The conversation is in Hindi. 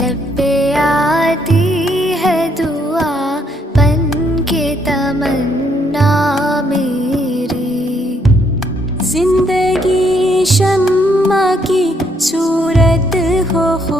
लब पे आती है दुआ बन के तमन्ना मेरी। जिंदगी शम्मा की सूरत हो